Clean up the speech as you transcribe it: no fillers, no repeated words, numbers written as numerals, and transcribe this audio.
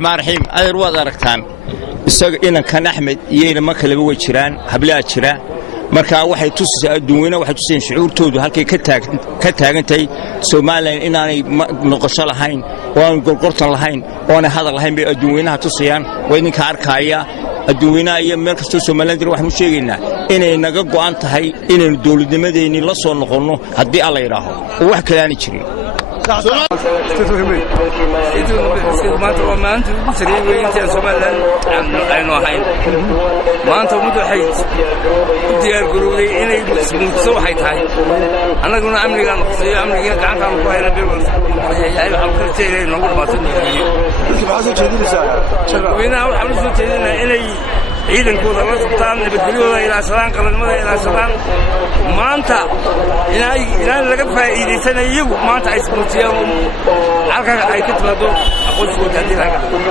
الرحمن الرحيم أنا رواد أركتان إن كان أحمد يين ما كلبه وجيران هبلا جيران marka waxay tusaysaa adduunweyna waxay tusayeen shucuurtoodu halkay ka taagantay Soomaaliland inaanay noqosho lahayn oo aan gorgortan lahayn oo aan hadal lahayn bay adduunweynaha tusayaan way ninka arkaya adduunweynaha iyo meel kasta Soomaaliland waxaan u sheegaynaa inay naga go'an tahay inaynu dawladnimadeena la soo noqono haddii alla yiraahdo oo wax kale aan jirin maanta muddo waxay u diyaar garowday inay muujso waxay tahay annaguna amnigaan qosiyo amniga gacantaan ku hayna bilwal ay waxa ku jeeday nagu dhamaatay waxaa soo jeedinaysaa weynaha waxa soo jeedinaa inay ciidankooda la qabtaan nabadgelyada ilaashadaan qaranimada ilaashadaan maanta inay laga faa'iideysanayo iyagu maanta ay ismuujiyaan halka ay ka timaado aqoonsigooda hadii laga